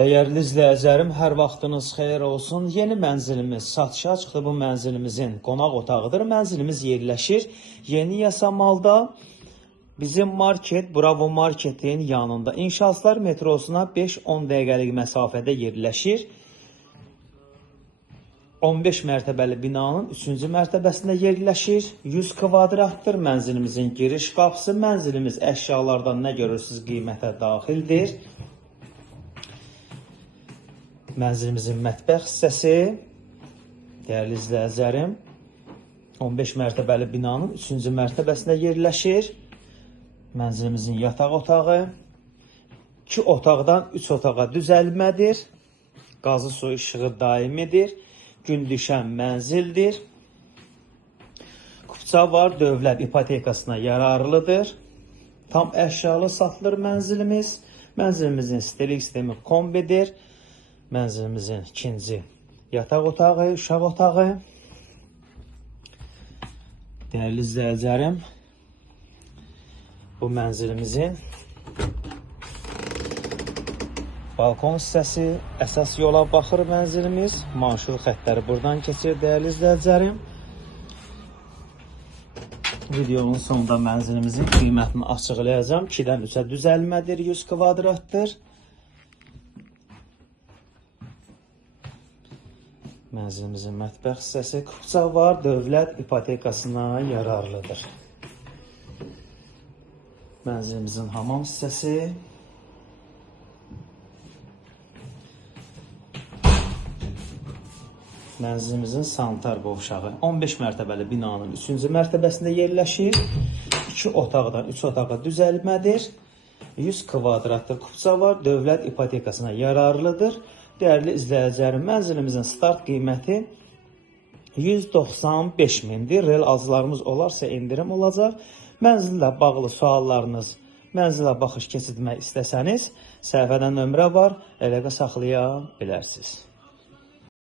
Değerli izləyicilərim, hər vaxtınız xeyir olsun. Yeni mənzilimiz satışa çıxdı. Bu mənzilimizin qonaq otağıdır. Mənzilimiz yerləşir Yeni Yasamalda. Bizim market, Bravo Marketin yanında. İnşaatlar metrosuna 5-10 dəqiqəlik məsafədə yerləşir. 15 mərtəbəli binanın 3-cü mərtəbəsində yerləşir. 100 kvadratdır mənzilimizin giriş qapısı. Mənzilimiz əşyalardan nə görürsünüz qiymətə daxildir. Mənzilimizin mətbəx hissəsi, dəyərli izləyicilərim, 15 mərtəbəli binanın 3-cü mərtəbəsində yerləşir. Mənzilimizin yataq otağı, 2 otaqdan 3 otağa düzəlmədir. Qazı su işığı daimidir. Gün düşən mənzildir. Kupça var, dövlət ipotekasına yararlıdır. Tam əşyalı satılır mənzilimiz. Mənzilimizin stilik sistemi kombidir. Mənzilimizin ikinci yataq otağı, uşaq otağı. Dəyərli izləyicilərim, bu mənzilimizin balkon hissəsi, əsas yola baxır mənzilimiz. Marşrut xəttləri buradan keçir, dəyərli izləyicilərim. Videonun sonunda mənzilimizin qiymətini açıqlayacağım. 2-dən 3-ə düzəlmədir, 100 kvadratdır. Mənzilimizin mətbəx hissəsi, kupça var, dövlət ipotekasına yararlıdır. Mənzilimizin hamam hissəsi, mənzilimizin sanitar qovşağı 15 mərtəbəli binanın 3-cü mərtəbəsində yerləşir. 2 otaqdan 3 otağa düzəlmədir. 100 kvadratdır kupça var, dövlət ipotekasına yararlıdır. Dəyərli izləyicilərim, mənzilimizin start qiyməti 195 mindir. Real arzlarımız olarsa indirim olacaq. Mənzillə bağlı suallarınız, mənzilə baxış keçirmək istəsəniz, səhifədə nömrə var, əlaqə saxlaya bilərsiniz.